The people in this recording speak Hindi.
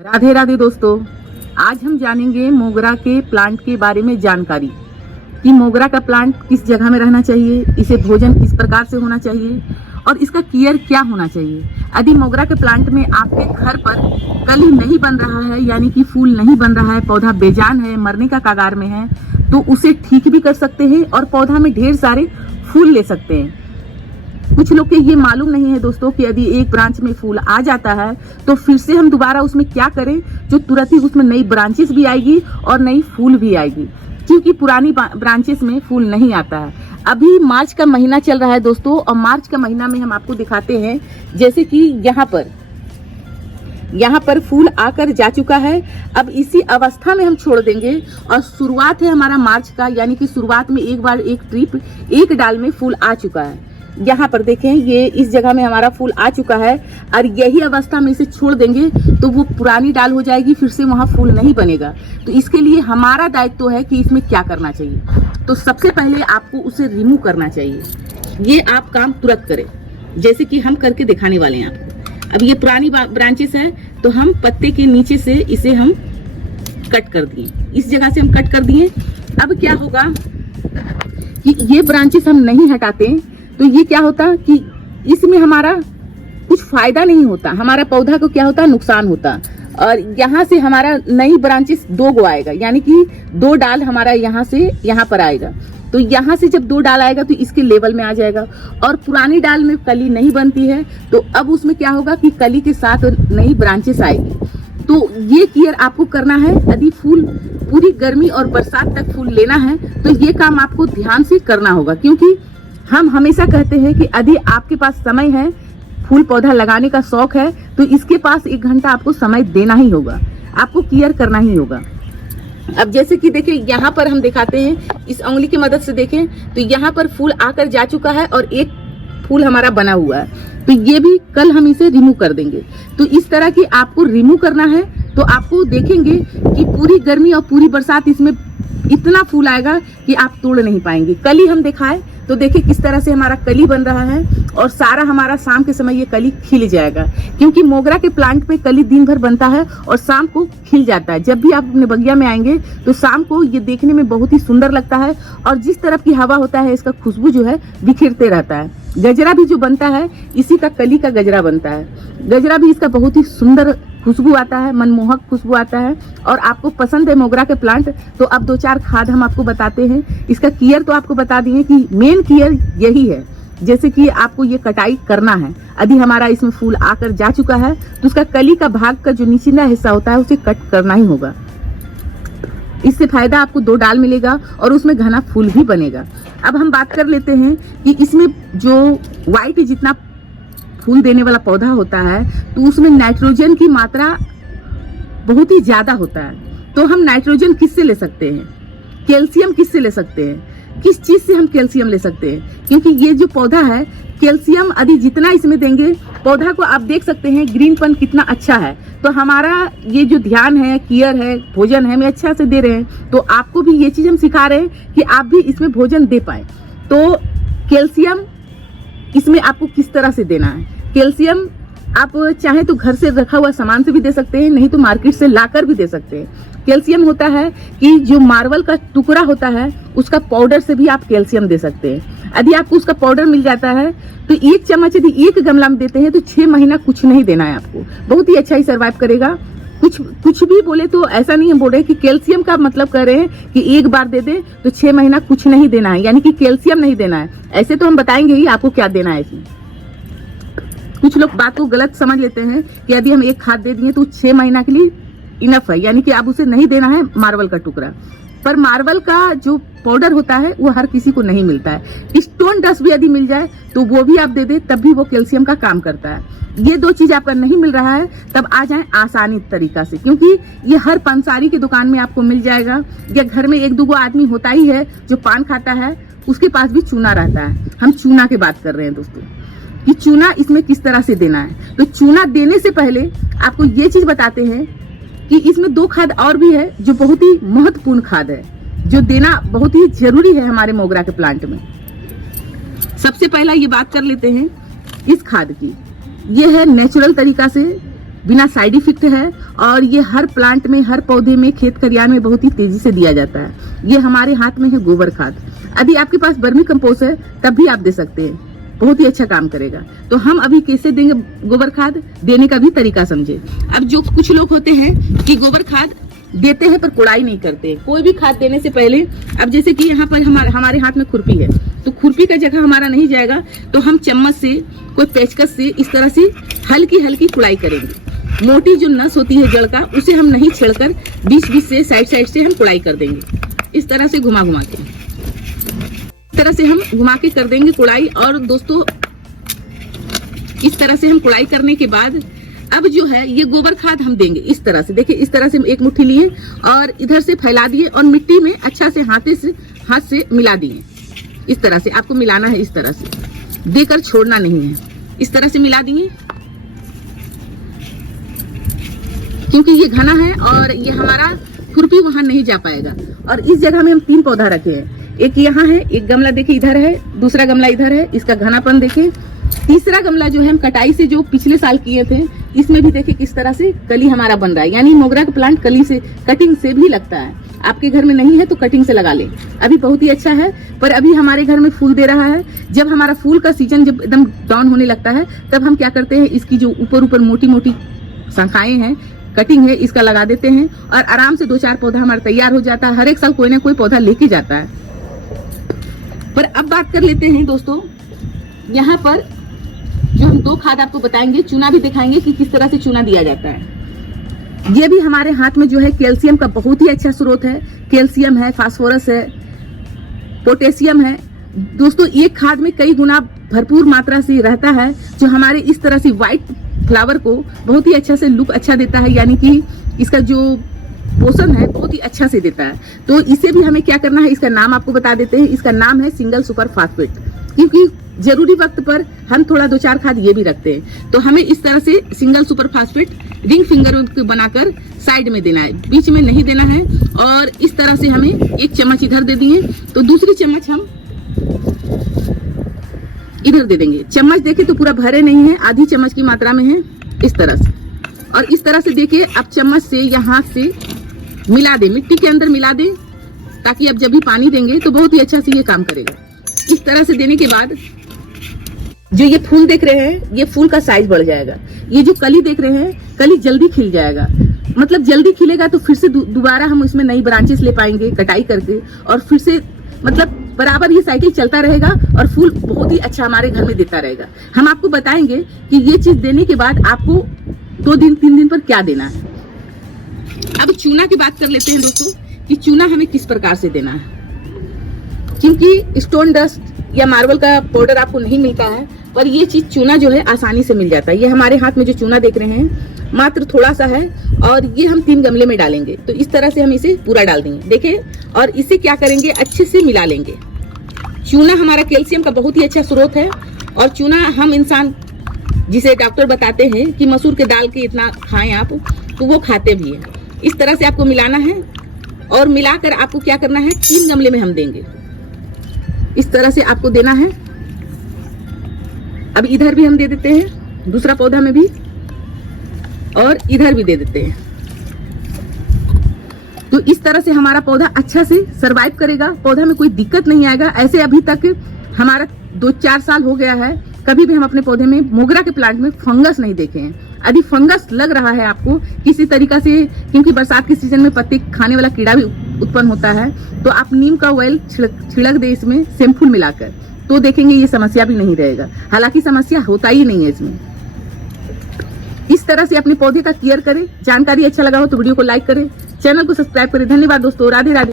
राधे राधे दोस्तों, आज हम जानेंगे मोगरा के प्लांट के बारे में जानकारी कि मोगरा का प्लांट किस जगह में रहना चाहिए, इसे भोजन किस प्रकार से होना चाहिए और इसका केयर क्या होना चाहिए। यदि मोगरा के प्लांट में आपके घर पर कली नहीं बन रहा है, यानी कि फूल नहीं बन रहा है, पौधा बेजान है, मरने का कगार में है, तो उसे ठीक भी कर सकते हैं और पौधा में ढेर सारे फूल ले सकते हैं। कुछ लोग के ये मालूम नहीं है दोस्तों कि यदि एक ब्रांच में फूल आ जाता है तो फिर से हम दोबारा उसमें क्या करें जो तुरंत ही उसमें नई ब्रांचेस भी आएगी और नई फूल भी आएगी, क्योंकि पुरानी ब्रांचेस में फूल नहीं आता है। अभी मार्च का महीना चल रहा है दोस्तों, और मार्च का महीना में हम आपको दिखाते हैं जैसे कि यहाँ पर फूल आकर जा चुका है। अब इसी अवस्था में हम छोड़ देंगे और शुरुआत है हमारा मार्च का, यानी कि शुरुआत में एक बार एक ट्रिप एक डाल में फूल आ चुका है। यहाँ पर देखें, ये इस जगह में हमारा फूल आ चुका है और यही अवस्था में इसे छोड़ देंगे तो वो पुरानी डाल हो जाएगी, फिर से वहाँ फूल नहीं बनेगा। तो इसके लिए हमारा दायित्व है कि इसमें क्या करना चाहिए। तो सबसे पहले आपको उसे रिमूव करना चाहिए। ये आप काम तुरंत करें, जैसे कि हम करके दिखाने वाले हैं आपको। अब ये पुरानी ब्रांचेस है तो हम पत्ते के नीचे से इसे हम कट कर दिए, इस जगह से हम कट कर दिए। अब क्या होगा कि ये ब्रांचेस हम नहीं हटाते तो ये क्या होता कि इसमें हमारा कुछ फायदा नहीं होता, हमारा पौधा को क्या होता, नुकसान होता। और यहाँ से हमारा नई ब्रांचेस 2 गो आएगा, यानी कि 2 डाल हमारा यहाँ से यहाँ पर आएगा। तो यहाँ से जब 2 डाल आएगा तो इसके लेवल में आ जाएगा। और पुरानी डाल में कली नहीं बनती है तो अब उसमें क्या होगा कि कली के साथ नई ब्रांचेस आएगी। तो ये केयर आपको करना है। यदि फूल पूरी गर्मी और बरसात तक फूल लेना है तो ये काम आपको ध्यान से करना होगा, क्योंकि हम हमेशा कहते हैं कि यदि आपके पास समय है, फूल पौधा लगाने का शौक है, तो इसके पास 1 घंटा आपको समय देना ही होगा, आपको केयर करना ही होगा। अब जैसे कि देखिए, यहाँ पर हम दिखाते हैं, इस उंगली की मदद से देखें तो यहाँ पर फूल आकर जा चुका है और एक फूल हमारा बना हुआ है। तो ये भी कल हम इसे रिमूव कर देंगे। तो इस तरह की आपको रिमूव करना है तो आपको देखेंगे कि पूरी गर्मी और पूरी बरसात इसमें इतना फूल आएगा कि आप तोड़ नहीं पाएंगे। कली हम दिखाए तो देखिए किस तरह से हमारा कली बन रहा है और सारा हमारा शाम के समय ये कली खिल जाएगा, क्योंकि मोगरा के प्लांट में कली दिन भर बनता है और शाम को खिल जाता है। जब भी आप अपने बगिया में आएंगे तो शाम को ये देखने में बहुत ही सुंदर लगता है और जिस तरफ की हवा होता है इसका खुशबू जो है बिखरते रहता है। गजरा भी जो बनता है इसी का कली का गजरा बनता है। गजरा भी इसका बहुत ही सुंदर खुशबू आता है, मनमोहक खुशबू आता है। और आपको पसंद है मोगरा के प्लांट तो अब 2-4 खाद हम आपको बताते हैं। इसका केयर तो आपको बता दिए कि मेन केयर यही है, जैसे कि आपको ये कटाई करना है। यदि हमारा इसमें फूल आकर जा चुका है तो उसका कली का भाग का जो निचला हिस्सा होता है उसे कट करना ही होगा। इससे फायदा आपको 2 डाल मिलेगा और उसमें घना फूल भी बनेगा। अब हम बात कर लेते हैं कि इसमें जो व्हाइट जितना फूल देने वाला पौधा होता है तो उसमें नाइट्रोजन की मात्रा बहुत ही ज्यादा होता है। तो हम नाइट्रोजन किससे ले सकते हैं, कैल्शियम किससे ले सकते हैं, किस चीज से हम कैल्शियम ले सकते हैं, क्योंकि ये जो पौधा है कैल्शियम यदि जितना इसमें देंगे पौधा को आप देख सकते हैं ग्रीनपन कितना अच्छा है। तो हमारा ये जो ध्यान है, केयर है, भोजन है, हम अच्छा से दे रहे हैं। तो आपको भी ये चीज हम सिखा रहे हैं कि आप भी इसमें भोजन दे पाए। तो कैल्शियम इसमें आपको किस तरह से देना है। कैल्शियम आप चाहे तो घर से रखा हुआ सामान से भी दे सकते हैं, नहीं तो मार्केट से लाकर भी दे सकते हैं। कैल्शियम होता है कि जो मार्बल का टुकड़ा होता है उसका पाउडर से भी आप कैल्शियम दे सकते हैं। यदि आपको उसका पाउडर मिल जाता है तो 1 चम्मच यदि 1 गमला में देते हैं तो 6 महीना कुछ नहीं देना है आपको, बहुत ही अच्छा ही सर्वाइव करेगा। कुछ भी बोले तो ऐसा नहीं है, बोले कि कैल्शियम का मतलब कर रहे हैं कि एक बार दे दे तो 6 महीना कुछ नहीं देना है, यानी कि कैल्शियम नहीं देना है। ऐसे तो हम बताएंगे ही आपको क्या देना है इसमें। कुछ लोग बात को गलत समझ लेते हैं कि यदि हम एक खाद दे दिए तो 6 महीना के लिए इनफ है, यानी कि आप उसे नहीं देना है मार्बल का टुकड़ा। पर मार्बल का जो पाउडर होता है वो हर किसी को नहीं मिलता है। स्टोन डस्ट भी यदि मिल जाए तो वो भी आप दे दे, तब भी वो कैल्शियम का काम करता है। ये 2 चीज आपका नहीं मिल रहा है तब आ जाए आसानी तरीका से, क्योंकि ये हर पंसारी की दुकान में आपको मिल जाएगा, या घर में 1-2 आदमी होता ही है जो पान खाता है, उसके पास भी चूना रहता है। हम चूना की बात कर रहे हैं दोस्तों कि चूना इसमें किस तरह से देना है। तो चूना देने से पहले आपको ये चीज बताते हैं कि इसमें 2 खाद और भी है जो बहुत ही महत्वपूर्ण खाद है, जो देना बहुत ही जरूरी है हमारे मोगरा के प्लांट में। सबसे पहला ये बात कर लेते हैं इस खाद की। ये है नेचुरल तरीका से बिना साइड इफेक्ट है और ये हर प्लांट में, हर पौधे में, खेत खलिहान में बहुत ही तेजी से दिया जाता है। ये हमारे हाथ में है गोबर खाद। यदि आपके पास वर्मी कंपोस्ट है तब भी आप दे सकते हैं, बहुत ही अच्छा काम करेगा। तो हम अभी कैसे देंगे गोबर खाद, देने का भी तरीका समझे। अब जो कुछ लोग होते हैं कि गोबर खाद देते हैं पर कुड़ाई नहीं करते। कोई भी खाद देने से पहले, अब जैसे कि यहाँ पर हमारे हाथ में खुरपी है, तो खुरपी का जगह हमारा नहीं जाएगा, तो हम चम्मच से, कोई पेचकस से इस तरह से हल्की हल्की कुड़ाई करेंगे। मोटी जो नस होती है जड़ का, उसे हम नहीं छेड़कर बीच से, साइड से हम कुड़ाई कर देंगे। इस तरह से घुमा के, इस तरह से हम घुमा के कर देंगे कुड़ाई। और दोस्तों, इस तरह से हम कुड़ाई करने के बाद अब जो है ये गोबर खाद हम देंगे इस तरह से। देखिए, इस तरह से एक मुट्ठी लिए और इधर से फैला दिए और मिट्टी में अच्छा से हाथ से मिला दिए। इस तरह से आपको मिलाना है, इस तरह से देकर छोड़ना नहीं है। इस तरह से मिला दिए, क्योंकि ये घना है और ये हमारा खुरपी वहां नहीं जा पाएगा। और इस जगह में हम 3 पौधा रखे हैं, एक यहाँ है, एक गमला देखिए इधर है, दूसरा गमला इधर है। इसका घनापन देखिए। तीसरा गमला जो है हम कटाई से जो पिछले साल किए थे, इसमें भी देखिए किस तरह से कली हमारा बन रहा है। यानी मोगरा का प्लांट कली से, कटिंग से भी लगता है। आपके घर में नहीं है तो कटिंग से लगा ले, अभी बहुत ही अच्छा है। पर अभी हमारे घर में फूल दे रहा है। जब हमारा फूल का सीजन जब एकदम डाउन होने लगता है, तब हम क्या करते हैं, इसकी जो ऊपर मोटी मोटी शाखाएं हैं, कटिंग है, इसका लगा देते हैं और आराम से 2-4 पौधा हमारा तैयार हो जाता है। हर एक साल कोई ना कोई पौधा लेके जाता है। पर अब बात कर लेते हैं दोस्तों, यहाँ पर जो हम 2 खाद आपको बताएंगे, चूना भी दिखाएंगे कि किस तरह से चूना दिया जाता है। ये भी हमारे हाथ में जो है कैल्शियम का बहुत ही अच्छा स्रोत है। कैल्शियम है, फास्फोरस है, पोटेशियम है। दोस्तों, एक खाद में कई गुना भरपूर मात्रा से रहता है, जो हमारे इस तरह से व्हाइट फ्लावर को बहुत ही अच्छा से लुक अच्छा देता है। यानी कि इसका जो पोषण है बहुत ही अच्छा से देता है। तो इसे भी हमें क्या करना है, इसका नाम आपको बता देते हैं। इसका नाम है सिंगल सुपर फास्फेट, क्योंकि जरूरी वक्त पर हम थोड़ा 2-4 खाद ये भी रखते हैं। तो हमें इस तरह से single super phosphate ring finger बनाकर साइड में देना है, बीच में नहीं देना है। और इस तरह से हमें 1 चम्मच इधर दे दिए, तो दूसरी चम्मच हम इधर दे देंगे। चम्मच देखे तो पूरा भरे नहीं है, आधी चम्मच की मात्रा में है, इस तरह से। और इस तरह से देखिए, अब चम्मच से या हाथ से मिला दे, मिट्टी के अंदर मिला दे, ताकि अब जब भी पानी देंगे तो बहुत ही अच्छा से ये काम करेगा। इस तरह से देने के बाद जो ये फूल देख रहे हैं, ये फूल का साइज बढ़ जाएगा। ये जो कली देख रहे हैं, कली जल्दी खिल जाएगा। मतलब जल्दी खिलेगा तो फिर से दोबारा हम इसमें नई ब्रांचेस ले पाएंगे कटाई करके, और फिर से मतलब बराबर ये साइकिल चलता रहेगा और फूल बहुत ही अच्छा हमारे घर में देता रहेगा। हम आपको बताएंगे कि ये चीज देने के बाद आपको 2 दिन 3 दिन पर क्या देना है। अब चूना की बात कर लेते हैं दोस्तों, कि चूना हमें किस प्रकार से देना है। क्योंकि स्टोन डस्ट या मार्बल का पाउडर आपको नहीं मिलता है, पर ये चीज चूना जो है आसानी से मिल जाता है। ये हमारे हाथ में जो चूना देख रहे हैं, मात्र थोड़ा सा है और ये हम 3 गमले में डालेंगे। तो इस तरह से हम इसे पूरा डाल देंगे, देखिए। और इसे क्या करेंगे, अच्छे से मिला लेंगे। चूना हमारा कैल्शियम का बहुत ही अच्छा स्रोत है। और चूना हम इंसान, जिसे डॉक्टर बताते हैं कि मसूर के दाल के इतना खाएं आप, तो वो खाते भी है। इस तरह से आपको मिलाना है और मिलाकर आपको क्या करना है, 3 गमले में हम देंगे। इस तरह से आपको देना है। अब इधर भी हम दे देते हैं, दूसरा पौधा में भी, और इधर भी दे देते हैं। तो इस तरह से हमारा पौधा अच्छा से सरवाइव करेगा, पौधा में कोई दिक्कत नहीं आएगा। ऐसे अभी तक हमारा 2-4 साल हो गया है, कभी भी हम अपने पौधे में, मोगरा के प्लांट में फंगस नहीं देखे हैं। यदि फंगस लग रहा है आपको किसी तरीका से, क्योंकि बरसात के सीजन में पत्ते खाने वाला कीड़ा भी उत्पन्न होता है, तो आप नीम का ऑयल छिड़क दे इसमें सेम्फुल मिलाकर, तो देखेंगे ये समस्या भी नहीं रहेगा। हालांकि समस्या होता ही नहीं है इसमें। इस तरह से अपने पौधे का केयर करें। जानकारी अच्छा लगा हो तो वीडियो को लाइक करें, चैनल को सब्सक्राइब करें। धन्यवाद दोस्तों, राधे राधे।